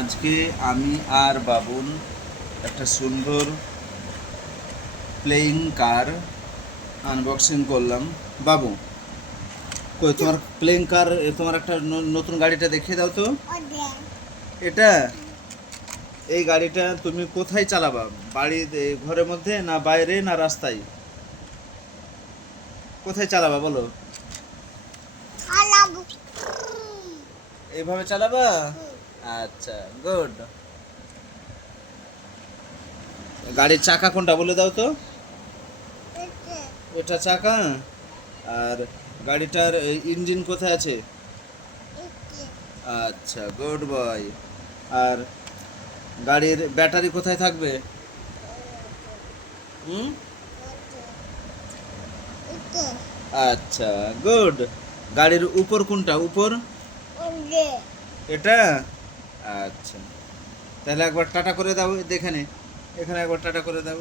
আজকে আমি আর বাবুন একটা সুন্দর প্লেইং কার আনবক্সিং করলাম। বাবু, কই তোমার প্লেইং কার, তোমার একটা নতুন গাড়িটা দেখিয়ে দাও তো। এটা, এই গাড়িটা তুমি কোথায় চালাবা? বাড়ির ঘরের মধ্যে, না বাইরে, না রাস্তায়? কোথায় চালাবা বলো? এইভাবে চালাবা? আচ্ছা, গুড। গাড়ির চাকা কোনটা বলে দাও তো। এটা চাকা। আর গাড়িটার ইঞ্জিন কোথায় আছে? আচ্ছা, গুড বয়। আর গাড়ির ব্যাটারি কোথায় থাকবে? হুম, আচ্ছা, গুড। গাড়ির উপর কোনটা? উপর এটা। আচ্ছা, তাহলে একবার টাটা করে দাও। দেখে নে, এখানে একবার টাটা করে দাও।